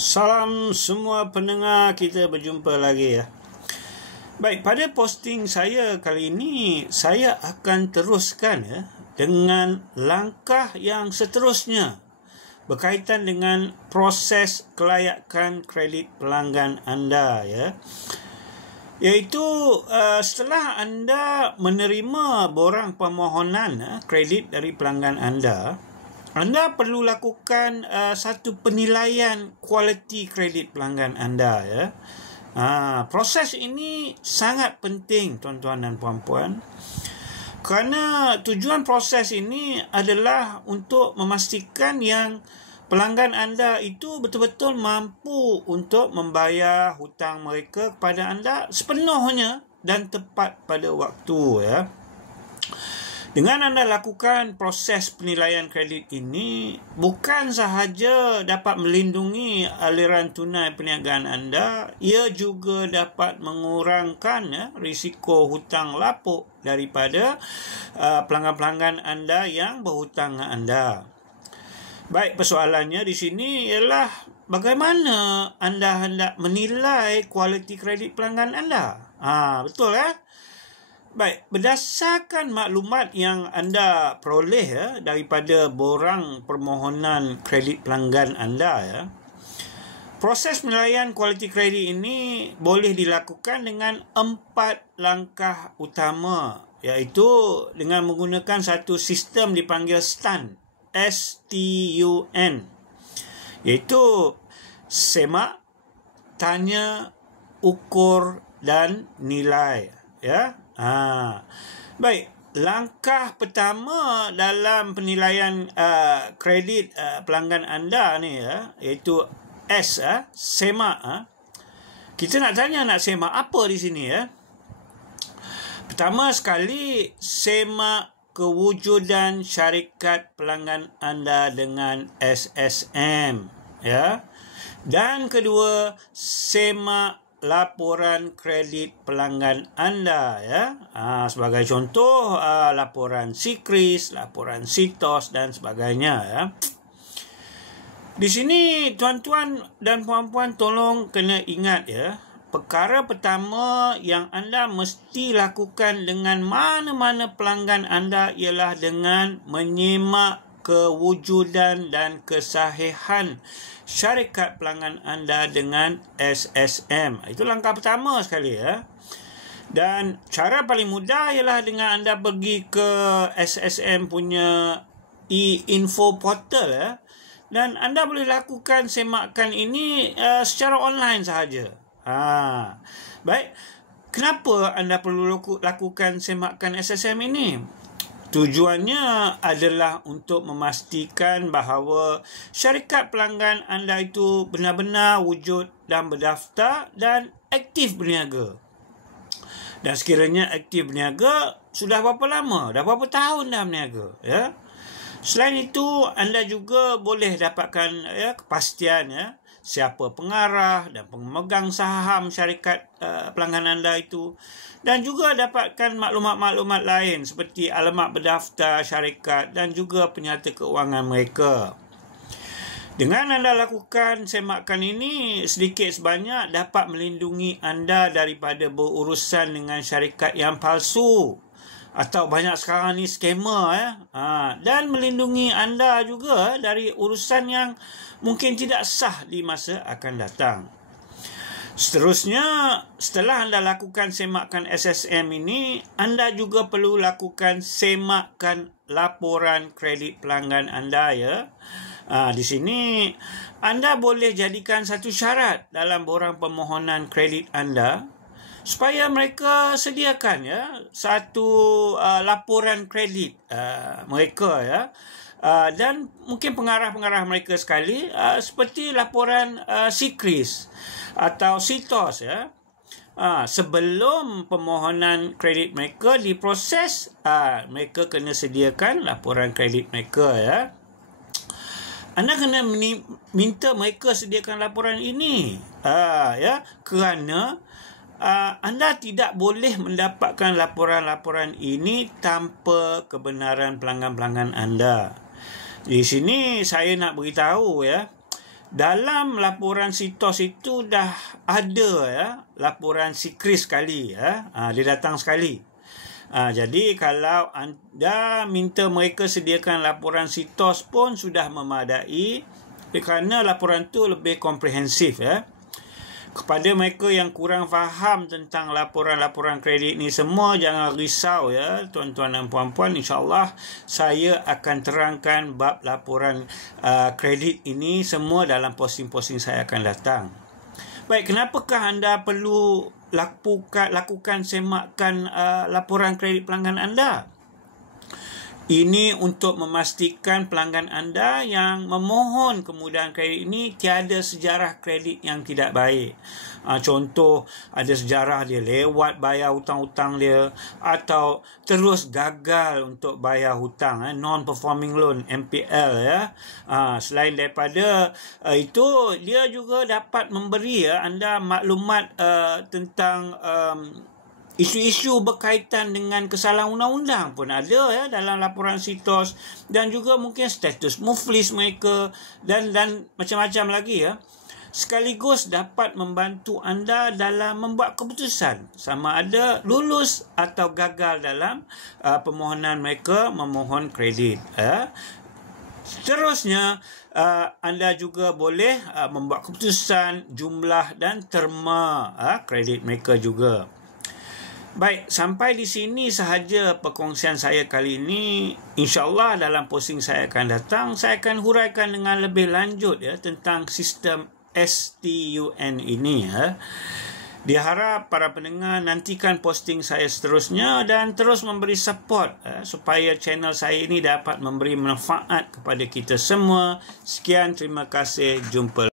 Salam semua pendengar, kita berjumpa lagi ya. Baik, pada posting saya kali ini, saya akan teruskan ya dengan langkah yang seterusnya berkaitan dengan proses kelayakan kredit pelanggan anda ya. Iaitu setelah anda menerima borang permohonan kredit dari pelanggan anda perlu lakukan satu penilaian kualiti kredit pelanggan anda ya. Proses ini sangat penting tuan-tuan dan puan-puan. Kerana tujuan proses ini adalah untuk memastikan yang pelanggan anda itu betul-betul mampu untuk membayar hutang mereka kepada anda sepenuhnya dan tepat pada waktu ya. Dengan anda lakukan proses penilaian kredit ini, bukan sahaja dapat melindungi aliran tunai perniagaan anda, ia juga dapat mengurangkan risiko hutang lapuk daripada pelanggan-pelanggan anda yang berhutang dengan anda. Baik, persoalannya di sini ialah bagaimana anda hendak menilai kualiti kredit pelanggan anda. Betul ya? Baik, berdasarkan maklumat yang anda peroleh ya daripada borang permohonan kredit pelanggan anda ya, proses penilaian kualiti kredit ini boleh dilakukan dengan 4 langkah utama, iaitu dengan menggunakan satu sistem dipanggil STUN, S-T-U-N, iaitu semak, tanya, ukur dan nilai ya. Baik, langkah pertama dalam penilaian kredit pelanggan anda ni ya, iaitu S, semak. Kita nak tanya, nak semak apa di sini ya? Pertama sekali, semak kewujudan syarikat pelanggan anda dengan SSM ya. Dan kedua, semak laporan kredit pelanggan anda ya. Sebagai contoh, laporan SIKRIS, laporan SITOS dan sebagainya ya. Di sini tuan-tuan dan puan-puan tolong kena ingat ya, perkara pertama yang anda mesti lakukan dengan mana-mana pelanggan anda ialah dengan menyemak kewujudan dan kesahihan syarikat pelanggan anda dengan SSM. Itu langkah pertama sekali ya. Dan cara paling mudah ialah dengan anda pergi ke SSM punya e-info portal ya. Dan anda boleh lakukan semakan ini secara online sahaja. Baik, kenapa anda perlu lakukan semakan SSM ini? Tujuannya adalah untuk memastikan bahawa syarikat pelanggan anda itu benar-benar wujud dan berdaftar dan aktif berniaga. Dan sekiranya aktif berniaga, sudah berapa lama? Dah berapa tahun dah berniaga? Ya? Selain itu, anda juga boleh dapatkan kepastian ya, siapa pengarah dan pemegang saham syarikat pelanggan anda itu. Dan juga dapatkan maklumat-maklumat lain seperti alamat berdaftar syarikat dan juga penyata keuangan mereka. Dengan anda lakukan semakan ini, sedikit sebanyak dapat melindungi anda daripada berurusan dengan syarikat yang palsu. Atau banyak sekarang ni scammer ya. Dan melindungi anda juga dari urusan yang mungkin tidak sah di masa akan datang. Seterusnya, setelah anda lakukan semakan SSM ini, anda juga perlu lakukan semakan laporan kredit pelanggan anda ya. Di sini anda boleh jadikan satu syarat dalam borang permohonan kredit anda supaya mereka sediakan ya satu laporan kredit mereka ya. Dan mungkin pengarah-pengarah mereka sekali seperti laporan SIKRIS atau SITOS ya. Sebelum permohonan kredit mereka diproses, mereka kena sediakan laporan kredit mereka ya. Anda kena minta mereka sediakan laporan ini ya, kerana anda tidak boleh mendapatkan laporan-laporan ini tanpa kebenaran pelanggan-pelanggan anda. Di sini saya nak beritahu ya, dalam laporan CITOS itu dah ada ya, laporan SIKRIS sekali ya. Dia datang sekali. Jadi kalau anda minta mereka sediakan laporan CITOS pun sudah memadai, kerana laporan tu lebih komprehensif ya. Kepada mereka yang kurang faham tentang laporan-laporan kredit ni semua, jangan risau ya tuan-tuan dan puan-puan. InsyaAllah saya akan terangkan bab laporan kredit ini semua dalam posting-posting saya akan datang. Baik, kenapakah anda perlu lakukan semakan laporan kredit pelanggan anda? Ini untuk memastikan pelanggan anda yang memohon kemudahan kredit ini tiada sejarah kredit yang tidak baik. Contoh, ada sejarah dia lewat bayar hutang-hutang dia, atau terus gagal untuk bayar hutang, non-performing loan, NPL ya. Selain daripada itu, dia juga dapat memberi anda maklumat tentang isu-isu berkaitan dengan kesalahan undang-undang pun ada ya dalam laporan CITOS, dan juga mungkin status muflis mereka dan macam-macam lagi ya. Sekaligus dapat membantu anda dalam membuat keputusan sama ada lulus atau gagal dalam permohonan mereka memohon kredit ya. Seterusnya, anda juga boleh membuat keputusan jumlah dan terma kredit mereka juga. Baik, sampai di sini sahaja perkongsian saya kali ini. InsyaAllah dalam posting saya akan datang, saya akan huraikan dengan lebih lanjut ya tentang sistem STUN ini ya. Diharap para pendengar nantikan posting saya seterusnya dan terus memberi support supaya channel saya ini dapat memberi manfaat kepada kita semua. Sekian, terima kasih, jumpa.